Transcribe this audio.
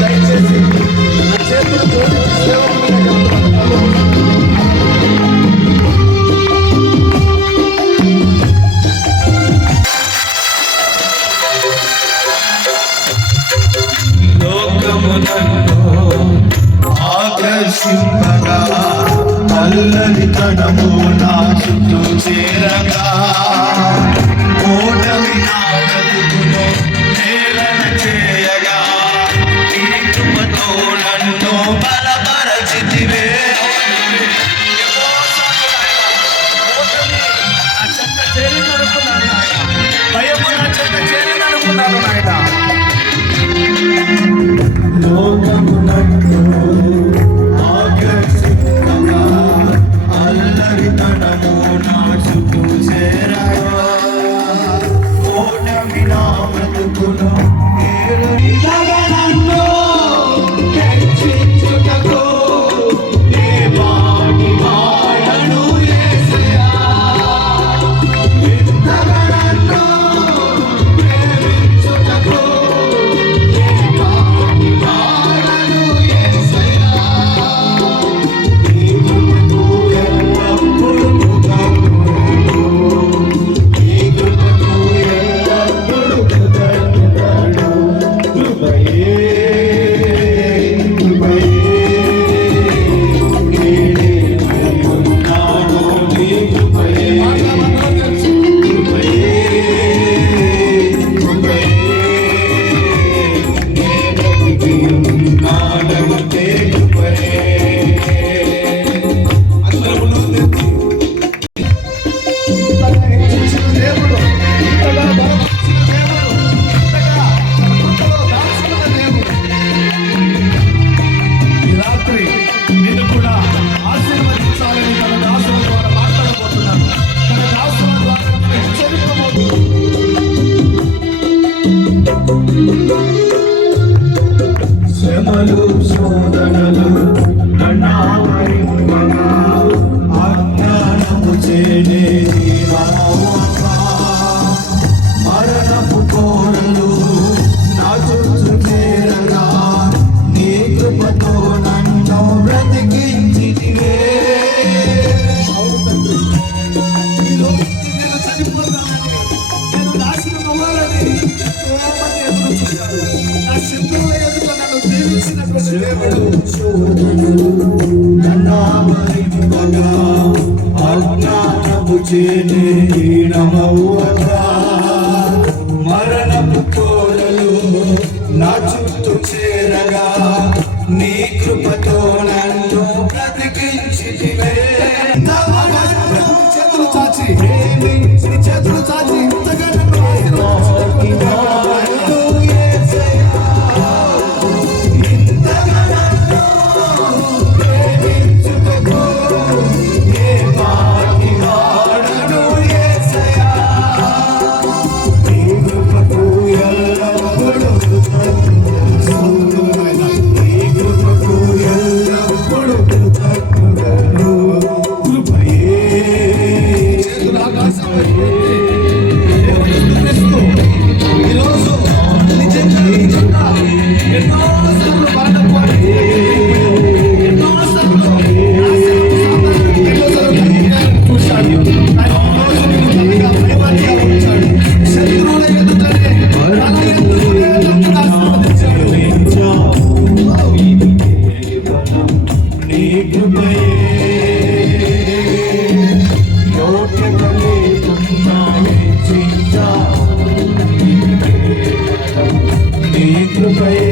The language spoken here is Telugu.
దయచేసి నా చేతులు ఆకర్షింపగా అల్లరి తనము నా చుట్టూ చేరగా ఓటమి నా బ్రతుకును హేళన చేయగా నీ కృపతో నన్ను బలపరచితివే. భయము నా చెంత చేరిందనుకున్నాను నాయన. లోకమునకు ఆకర్షింపగా అల్లరి తనము నా చుట్టూ చేరగా ఓటమి నా బ్రతుకును నన్ను హెచ్చించుటకు నీ వాడి వాడను యేసయ్యా. ఇంతగా నన్ను ప్రేమించుటకు నీ వాడి వాడను యేసయ్యా. నీ కృపకు ఎల్లప్పుడూ కృతజ్ఞతలు, నీ కృపకు ఎల్లప్పుడూ కృతజ్ఞతలు. కృపయే నేనున్నాను, నీ కృపయే నే బ్రతికియున్నానంటే కృపయే. అందరూ ఇంతగా హెచ్చించిన దేవుడు, ఇంతగా బలపరిచిన దేవుడు, ఇంతగా కృపలో దాచుకున్న దేవుడు ఈ రాత్రి నిన్ను కూడా ఆశీర్వదించాలని తన దాసుల ద్వారా మాట్లాడబోతున్నాను. తన దాసుల ద్వారా హెచ్చరించబోతున్నాను. శ్రమలు శోధనలు నన్నావరింపగా అజ్ఞానము చేనే జీవనముగా మరణపు కోరలు నా చుట్టూ చేరగా నీ కృపతో నన్ను బ్రతికించితివే. అవును తండ్రి, ఈ రోజు నేను చనిపోతానని, నేను నాశనం అవ్వాలని ఎంతోమంది ఎదురు చూశారు. నా శత్రువుల ఎదుట నన్ను దీవించినటువంటి దేవుడు శోధనలు నన్నావరింపగా అజ్ఞానపు చేనే హీనమవ్వగా మరణపు కోరలు నా చుట్టూ చేరగా నీ కృపతో నన్ను బ్రతికించితివే. చేతులు చాచి ప్రేమించి చేతులు చాచి ఇంతగా నన్ను ఆశీర్వదించినటువంటి యేసయ్యా. ఇంతగా నన్ను ప్రేమించుటకు నీ వాడి వాడను యేసయ్యా. నీ కృపకు ఎల్లప్పుడూ కృతజ్ఞతలు, నీ కృపకు ఎల్లప్పుడూ కృతజ్ఞతలు. కృపయే చేతులు ఆకాశంలో దేవుని స్తుతిస్తూ ఈరోజు నిజంగా ఈ జంట ఎన్నోసార్లు బాధపడి ఎన్నోసార్లు చూశాడు. ఆయన ఈరోజు నిన్ను తనగా భయపడిగా ఉంచాడు. శత్రువుల ఎదుటనే తన ఎదురుగా నన్ను ఆశీర్వదించాడు. నీ కృపయే నీ కృపయే